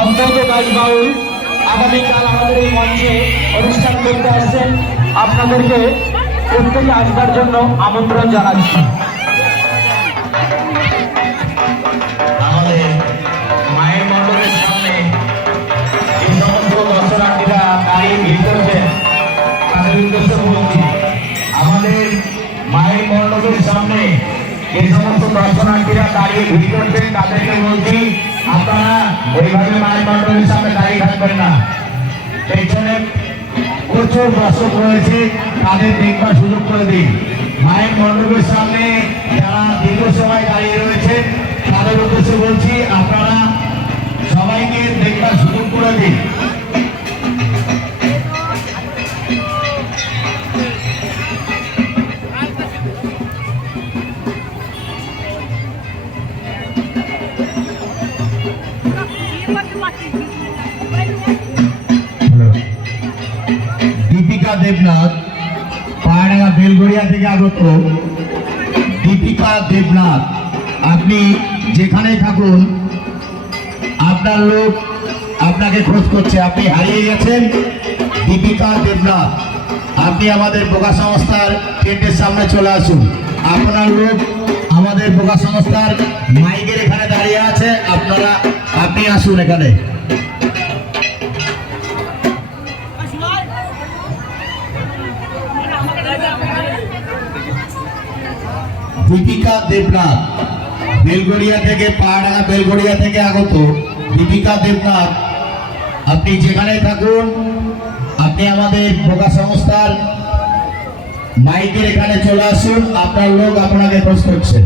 অন্তর্গত বাউল আগামীকাল আমাদের এই মঞ্চে অনুষ্ঠান করতে আসছেন। আপনাদেরকে প্রত্যেকে আসবার জন্য আমন্ত্রণ জানাচ্ছি। আমাদের মায়ের মণ্ডপের সামনে এই সমস্ত দর্শনার্থীরা দাঁড়িয়ে ভিড় করছেন, তাদের উদ্দেশ্য বলছি, আমাদের মায়ের মণ্ডপের সামনে এই সমস্ত দর্শনার্থীরা দাঁড়িয়ে ভিড় করছেন, তাদেরকে বলছি আপনারা ওইভাবে মায়ের মণ্ডপের সামনে দাঁড়িয়ে থাকবেন না। পেছনে প্রচুর দর্শক রয়েছে, তাদের দেখবার সুযোগ করে দিন। মায়ের মণ্ডপের সামনে যারা দীর্ঘ সময় দাঁড়িয়ে রয়েছে তাদের উদ্দেশ্যে বলছি আপনারা সবাইকে দেখবার সুযোগ করে দিন। দীপিকা দেবনাথ পাহাড়াঙ্গা বেলগড়িয়া থেকে আগত। দীপিকা দেবনাথ, আপনি যেখানেই থাকুন আপনার লোক আপনাকে খোঁজ করছে, আপনি হারিয়ে গেছেন। দীপিকা দেবনাথ, আপনি আমাদের বোকা সংস্থার টেন্টের সামনে চলে আসুন। আপনার লোক আমাদের বোকা সংস্থার মাইকের এখানে দাঁড়িয়ে আছে, আপনি আসুন এখানে। দীপিকা দেবনাথ বেলগড়িয়া থেকে, পাহাড়াঙ্গা বেলগড়িয়া থেকে আগত দীপিকা দেবনাথ, আপনি যেখানে থাকুন আপনি আমাদের বোকা সংস্থার মাইকের এখানে চলে আসুন, আপনার লোক আপনাকে খোঁজ করছে।